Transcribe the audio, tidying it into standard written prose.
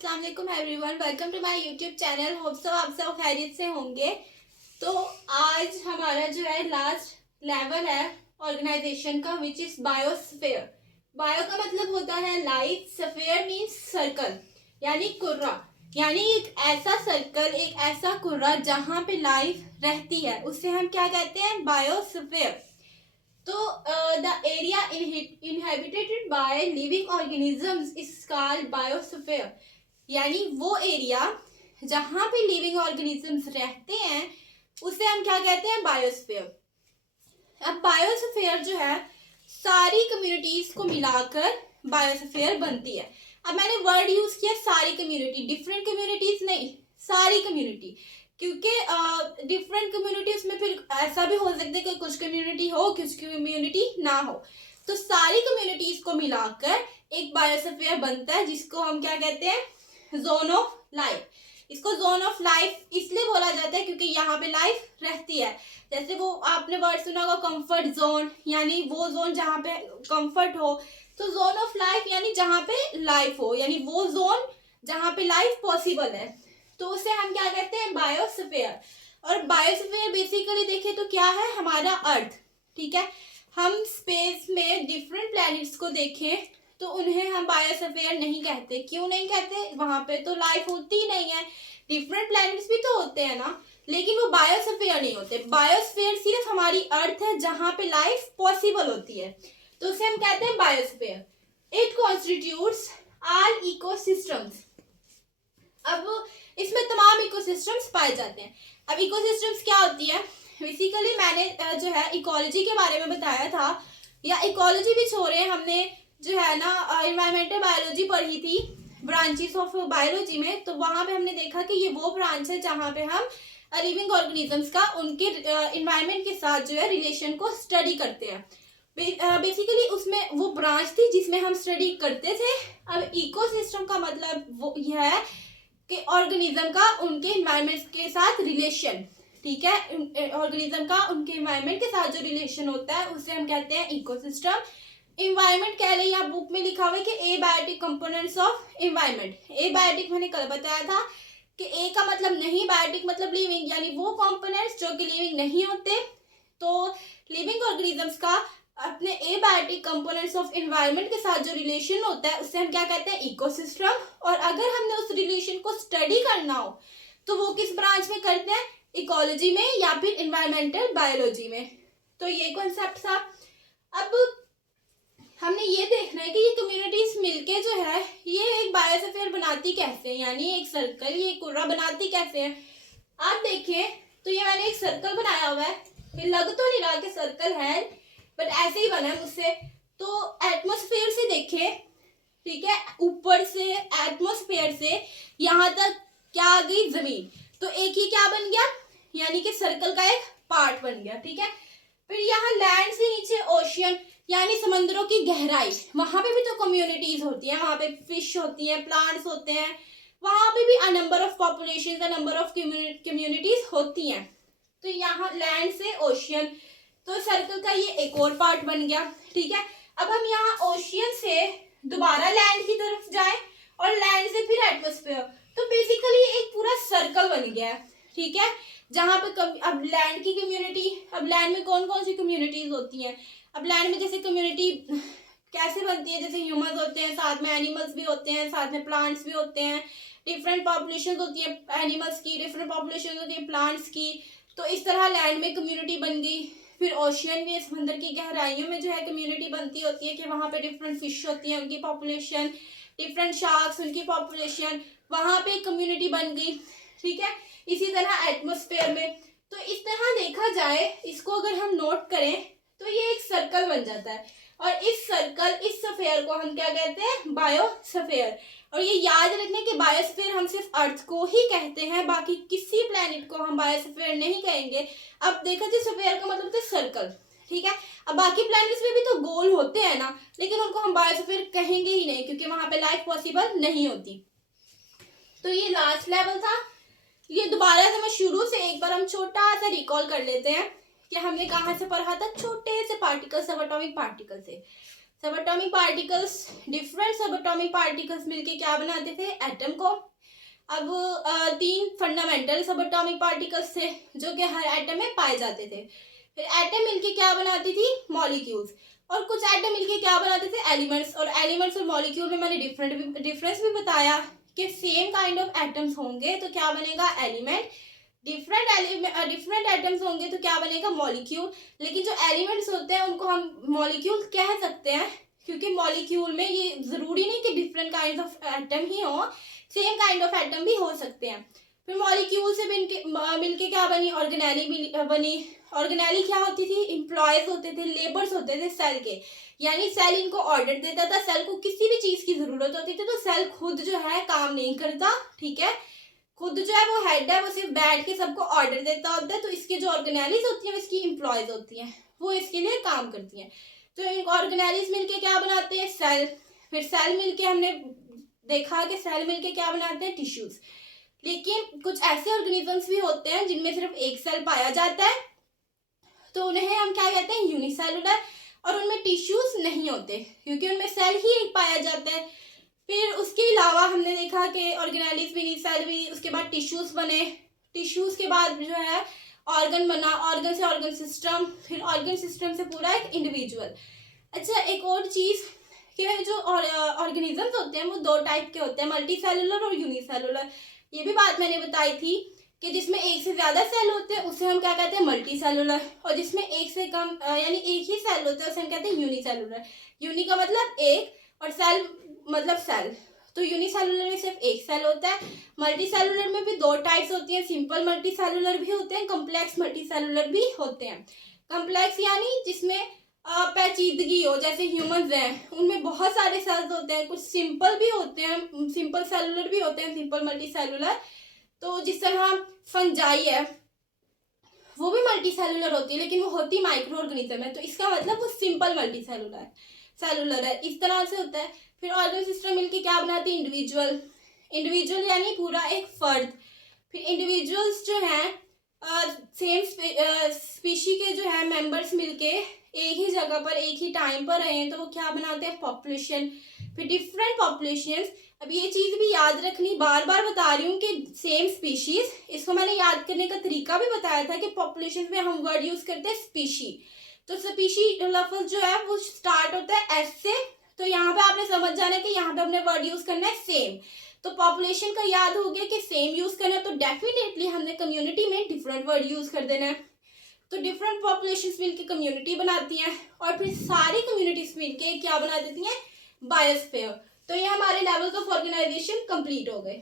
अस्सलाम वालेकुम everyone, welcome to my YouTube channel. Hope so आप सब खैरियत से होंगे। तो आज हमारा जो है लास्ट लेवल है ऑर्गेनाइजेशन का, विच इज बायोस्फीयर। बायो का मतलब होता है लाइफ, स्फीयर मीन्स सर्कल यानी कुर्रा, यानी एक ऐसा सर्कल, एक ऐसा कुर्रा जहाँ पे लाइफ रहती है, उससे हम क्या कहते हैं? बायोस्फीयर। तो the area inhabited by living organisms is called biosphere, यानी वो एरिया जहाँ पे लिविंग ऑर्गेनिजम्स रहते हैं उसे हम क्या कहते हैं? बायोस्फीयर। अब बायोस्फीयर जो है सारी कम्युनिटीज को मिलाकर बायोस्फीयर बनती है। अब मैंने वर्ड यूज किया सारी कम्युनिटी, डिफरेंट कम्युनिटीज नहीं, सारी कम्युनिटी, क्योंकि डिफरेंट कम्युनिटीज में फिर ऐसा भी हो सकता है कि कुछ कम्युनिटी हो, कुछ कम्युनिटी ना हो। तो सारी कम्युनिटीज को मिलाकर एक बायोस्फीयर बनता है, जिसको हम क्या कहते हैं? Zone of life. इसको जोन ऑफ लाइफ इसलिए बोला जाता है क्योंकि यहाँ पे लाइफ रहती है। जैसे वो आपने वर्ड सुना होगा कंफर्ट जोन, यानी वो जोन जहाँ पे कंफर्ट हो। तो जोन ऑफ लाइफ यानी जहाँ पे लाइफ हो, यानी वो जोन जहाँ पे लाइफ पॉसिबल है, तो उसे हम क्या कहते हैं? बायोस्फीयर। और बायोस्फीयर बेसिकली देखें तो क्या है? हमारा अर्थ। ठीक है, हम स्पेस में डिफरेंट प्लैनेट्स को देखें तो उन्हें हम बायोस्फीयर नहीं कहते। क्यों नहीं कहते? वहां पे तो लाइफ होती ही नहीं है। डिफरेंट प्लैनेट्स भी तो होते हैं ना, लेकिन वो बायोस्फीयर नहीं होते। बायोस्फीयर सिर्फ हमारी अर्थ है जहां पे लाइफ पॉसिबल होती है, तो उसे हम कहते हैं biosphere. It constitutes all ecosystems. अब इसमें तमाम इकोसिस्टम्स पाए जाते हैं। अब इकोसिस्टम्स क्या होती है? बेसिकली मैंने जो है इकोलॉजी के बारे में बताया था, या इकोलॉजी भी छोड़े, हमने जो है ना एनवायरमेंटल बायोलॉजी पढ़ी थी ब्रांचेस ऑफ बायोलॉजी में। तो वहां पे हमने देखा कि ये वो ब्रांच है जहाँ पे हम लिविंग ऑर्गेनिजम्स का उनके एनवायरमेंट के साथ जो है रिलेशन को स्टडी करते हैं। बेसिकली उसमें वो ब्रांच थी जिसमें हम स्टडी करते थे। अब इकोसिस्टम का मतलब वो यह है कि ऑर्गेनिज्म का उनके एनवायरमेंट के साथ रिलेशन। ठीक है, ऑर्गेनिज्म का उनके एनवायरमेंट के साथ जो रिलेशन होता है उसे हम कहते हैं इकोसिस्टम। एनवायरमेंट कह रहे हैं, बुक में लिखा हुआ है कि abiotic components of environment. Abiotic मैंने कल बताया था कि ए का मतलब नहीं, बायोटिक मतलब लिविंग, यानी वो कंपोनेंट्स जो कि लिविंग नहीं होते। तो लिविंग ऑर्गेनिजम्स का अपने एबायोटिक कंपोनेंट्स ऑफ एनवायरनमेंट के साथ जो रिलेशन होता है उससे हम क्या कहते हैं? इकोसिस्टम। और अगर हमने उस रिलेशन को स्टडी करना हो तो वो किस ब्रांच में करते हैं? इकोलॉजी में या फिर एनवायरमेंटल बायोलॉजी में। तो ये कॉन्सेप्ट था। अब हमने ये देखना है कि ये कम्युनिटीज मिलके जो है ये एक बायोस्फीयर बनाती कैसे हैं, यानी एक सर्कल, ये कुर्रा बनाती कैसे हैं। आप देखें तो ये मैंने एक सर्कल बनाया हुआ है, ये लग तो नहीं रहा कि सर्कल है, बट ऐसे ही बना है मुझसे। तो एटमॉस्फेयर से देखें, ठीक है, ऊपर से एटमॉस्फेयर से यहाँ तक क्या आ गई? जमीन। तो एक ही क्या बन गया? यानी कि सर्कल का एक पार्ट बन गया। ठीक है, फिर यहाँ लैंड से नीचे ओशियन, यानी समंदरों की गहराई, वहां पे भी तो कम्युनिटीज होती हैं, वहां पे फिश होती हैं, प्लांट्स होते हैं, वहां पे भी a number of population, a number of communities होती हैं। तो यहाँ लैंड से ओशियन, तो सर्कल का ये एक और पार्ट बन गया। ठीक है, अब हम यहाँ ओशियन से दोबारा लैंड की तरफ जाएं और लैंड से फिर एटमॉस्फेयर, तो बेसिकली एक पूरा सर्कल बन गया है। ठीक है, जहाँ पे अब लैंड की कम्युनिटी, अब लैंड में कौन कौन सी कम्युनिटीज होती हैं? अब लैंड में जैसे कम्युनिटी कैसे बनती है? जैसे ह्यूमंस होते हैं, साथ में एनिमल्स भी होते हैं, साथ में प्लांट्स भी होते हैं, डिफरेंट पॉपुलेशन होती है एनिमल्स की, डिफरेंट पॉपुलेशन होती है प्लांट्स की। तो इस तरह लैंड में कम्युनिटी बन गई। फिर ओशियन में, समंदर की गहराइयों में जो है कम्युनिटी बनती होती है कि वहाँ पे डिफरेंट फिश होती है, उनकी पॉपुलेशन, डिफरेंट शार्क्स, उनकी पॉपुलेशन, वहाँ पे कम्युनिटी बन गई। ठीक है, इसी तरह एटमॉस्फेयर में। तो इस तरह देखा जाए, इसको अगर हम नोट करें तो ये एक सर्कल बन जाता है, और इस सर्कल, इस स्फीयर को हम क्या कहते हैं? बायोस्फीयर। और ये याद रखने कि बायोस्फीयर हम सिर्फ अर्थ को ही कहते हैं, बाकी किसी प्लेनेट को हम बायोस्फीयर नहीं कहेंगे। अब देखा जाए स्फीयर का मतलब तो सर्कल। ठीक है, अब बाकी प्लैनेट्स में भी तो गोल होते हैं ना, लेकिन उनको हम बायोस्फीयर कहेंगे ही नहीं क्योंकि वहां पे लाइफ पॉसिबल नहीं होती। तो ये लास्ट लेवल था। ये दोबारा से मैं शुरू से एक बार हम छोटा सा रिकॉल कर लेते हैं कि हमने कहाँ से पढ़ा था, छोटे से पार्टिकल, सब एटॉमिक पार्टिकल से। सब एटॉमिक पार्टिकल्स, डिफरेंट सब एटॉमिक पार्टिकल्स मिलके क्या बनाते थे, एटम को। अब 3 फंडामेंटल सब एटॉमिक पार्टिकल्स थे जो कि हर एटम में पाए जाते थे। फिर एटम मिलके क्या बनाती थी, मॉलिक्यूल्स। और कुछ एटम मिलके क्या बनाते थे, एलिमेंट्स। और एलिमेंट्स और मॉलिक्यूल में मैंने डिफरेंस भी बताया कि सेम काइंड ऑफ एटम्स होंगे तो क्या बनेगा, एलिमेंट। डिफरेंट एटम्स होंगे तो क्या बनेगा, मॉलिक्यूल। लेकिन जो एलिमेंट्स होते हैं उनको हम मॉलिक्यूल कह सकते हैं, क्योंकि मॉलिक्यूल में ये जरूरी नहीं कि डिफरेंट काइंड ऑफ एटम ही हो, सेम काइंड ऑफ एटम भी हो सकते हैं। फिर मॉलिक्यूल से मिलके क्या बनी, ऑर्गेनेली बनी। ऑर्गेनेली क्या होती थी, इम्प्लॉयज होते थे, लेबर्स होते थे सेल के। यानी सेल इनको ऑर्डर देता था, सेल को किसी भी चीज की जरूरत होती थी तो सेल खुद जो है काम नहीं करता, ठीक है। खुद जो है वो हेड है, वो सिर्फ बैठ के सबको ऑर्डर देता होता है। तो इसके जो ऑर्गेनेलीज होती हैं, इसकी इम्प्लॉयज होती हैं, वो इसके लिए काम करती हैं। तो इन ऑर्गेनेलीज मिलके क्या बनाते हैं, सेल। फिर सेल मिलके हमने देखा कि सेल मिलके क्या बनाते हैं, टिश्यूज। लेकिन कुछ ऐसे ऑर्गेनिजम्स भी होते हैं जिनमें सिर्फ एक सेल पाया जाता है, तो उन्हें हम क्या कहते हैं, यूनिसेलुलर। और उनमें टिश्यूज नहीं होते क्योंकि उनमें सेल ही एक पाया जाता है। फिर उसके अलावा हमने देखा कि ऑर्गेनेलिज भी, सेल भी, उसके बाद टिश्यूज बने। टिश्यूज के बाद जो है ऑर्गन बना, ऑर्गन से ऑर्गन सिस्टम, फिर ऑर्गन सिस्टम से पूरा एक इंडिविजुअल। अच्छा, एक और चीज कि जो ऑर्गेनिजम्स होते हैं वो 2 टाइप के होते हैं, मल्टी सेलुलर और यूनिसेलुलर। ये भी बात मैंने बताई थी कि जिसमें एक से ज्यादा सेल होते हैं उसे हम क्या कहते हैं, मल्टी सेलुलर। और जिसमें एक से कम यानी एक ही सेल होता है उसे हम कहते हैं यूनिसेलुलर। यूनि का मतलब एक और सेल मतलब सेल। तो यूनिसेलुलर में सिर्फ एक सेल होता है। मल्टी सेलुलर में भी 2 टाइप्स होती हैं, सिंपल मल्टी सेलुलर भी होते हैं, कम्प्लेक्स मल्टी सेलुलर भी होते हैं। कम्प्लेक्स यानी जिसमें पेचीदगी हो, जैसे ह्यूमंस हैं उनमें बहुत सारे सेल्स होते हैं। कुछ सिंपल भी होते हैं, सिंपल सेलुलर भी होते हैं, सिंपल मल्टी सेलुलर। तो जिस तरह फंजाई है वो भी मल्टी सेलुलर होती है, लेकिन वो होती माइक्रो ऑर्गेनिज्म है, तो इसका मतलब वो सिंपल मल्टी सेलुलर है, इस तरह से होता है। फिर ऑर्गन सिस्टम मिलके क्या बनाती है, इंडिविजुअल। इंडिविजुअल यानी पूरा एक फर्द। फिर इंडिविजुअल्स जो हैं सेम स्पीशी के जो है मेंबर्स मिलके एक ही जगह पर एक ही टाइम पर रहे हैं तो वो क्या बनाते हैं, पॉपुलेशन। फिर डिफरेंट पॉपुलेशंस। अब ये चीज भी याद रखनी, बार बार बता रही हूँ कि सेम स्पीशीज, इसको मैंने याद करने का तरीका भी बताया था कि पॉपुलेशन में हम वर्ड यूज करते हैं स्पीशी। तो स्पीशी लफ्ज जो है वो स्टार्ट होता है एस से, तो यहाँ पे आपने समझ जाना है कि यहाँ पे हमने वर्ड यूज करना है सेम। तो पॉपुलेशन का याद हो गया कि सेम यूज करना है, तो डेफिनेटली हमने कम्युनिटी में डिफरेंट वर्ड यूज कर देना है। तो डिफरेंट पॉपुलेशंस मिलके कम्युनिटी बनाती हैं और फिर सारी कम्युनिटीज मिलके क्या बना देती हैं, बायोस्फीयर। तो ये हमारे लेवल्स ऑफ ऑर्गेनाइजेशन कंप्लीट हो गए।